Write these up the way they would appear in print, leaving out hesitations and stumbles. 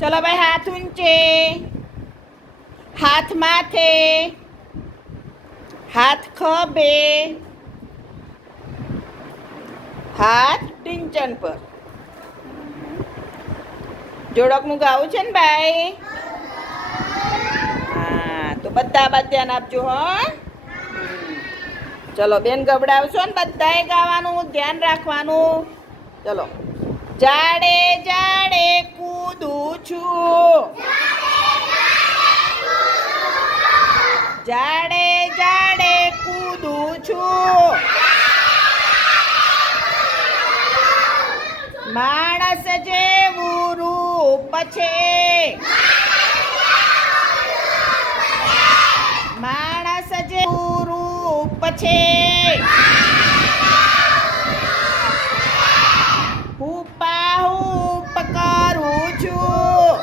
ચલો ભાઈ, હાથ ઊંચે, હાથ માથે, હાથ ખભે, હાથ ટીંચન પર. જોડકનું ગાવું છે ને ભાઈ? હા, તો બધા ધ્યાન આપજો. ચલો બેન, ગબડાવશો ને બધાએ ગાવાનું, ધ્યાન રાખવાનું. ચલો. જાડે જાડે કૂદું છું, જાડે જાડે કૂદું છું, માણસ જેવું રૂપ છે, માણસ જેવું રૂપ છે, હુપાહુપ કરું છું,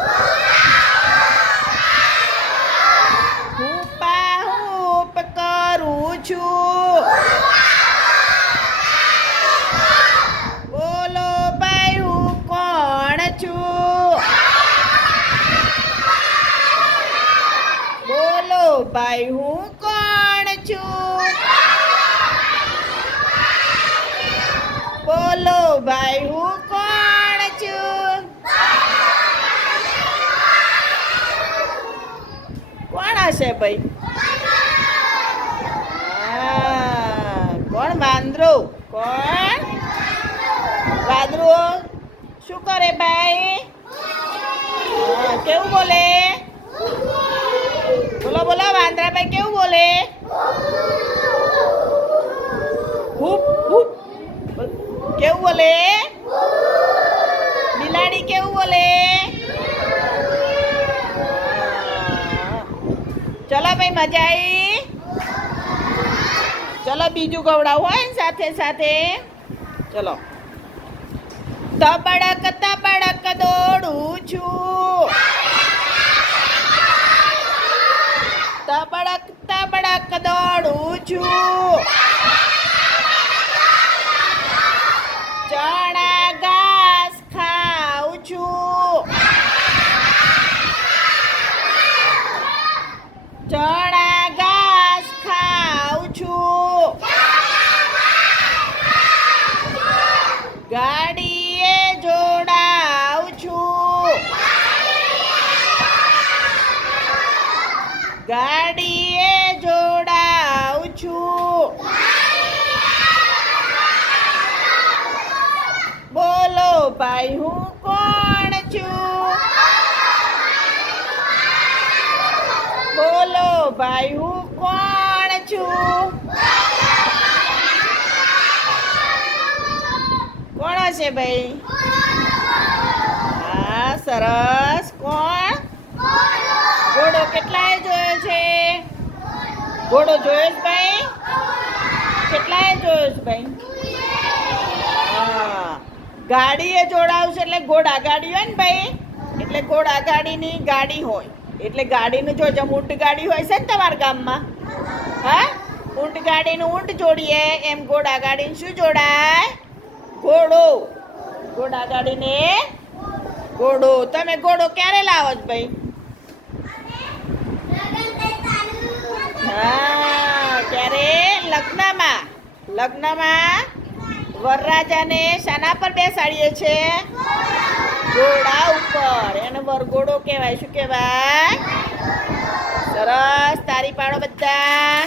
હુપાહુપ કરું છું. બોલો ભાઈ, હું કોણ છું? બોલો ભાઈ, હું કોણ છું? બોલો ભાઈ, હું કોણ છું? કોણ હશે ભાઈ? કોણ? વાંદરો. કોણ? વાંદરો શું કરે ભાઈ? કેવું બોલે? બોલો બોલો, વાંદરા ભાઈ કેવું બોલે? હુપ હુપ. કેવું બોલે? બિલાડી કેવું બોલે? ચલો ભાઈ, મજા આવી? ચલો બીજું ગવડાવું હોય ને સાથે સાથે. ચલો. તબડક તબડક દોડું છું, તબડક તબડક દોડું છું, ચણા ઘાસ ખાઉં છું, ચણા ઘાસ ખાઉં છું, ગાડીએ જોડાઉં છું, ગાડીએ જોડાઉં છું. બોલો ભાઈ, હું કોણ છું? બોલો ભાઈ, હું કોણ છું? કોણ હશે ભાઈ? હા, સરસ. કોણ? ઘોડો. કેટલાએ જોયો છે? ઘોડો જોયો છે ભાઈ? કેટલાએ જોયો છે ભાઈ? હા. ગાડીએ જોડાવશે એટલે ઘોડા ગાડી હોય ને ભાઈ, એટલે ઘોડા ગાડીની ગાડી હોય, એટલે ગાડીનું જો ઊંટ ગાડી હોય છે ને તમારા ગામમાં, હા, ઊંટ ગાડીનું ઊંટ જોડીએ એમ ઘોડા ગાડીને શું જોડાય? ઘોડો. ઘોડા ગાડીને ઘોડો. તમે ઘોડો ક્યારે લાવો છો ભાઈ? હા, ક્યારે? લગ્નમાં. લગ્નમાં વરરાજાને શાના પર બેસાડીએ છે? ઘોડા ઉપર. એને વરઘોડો કહેવાય. શું કહેવાય? સરસ. તારી પાડો બધા.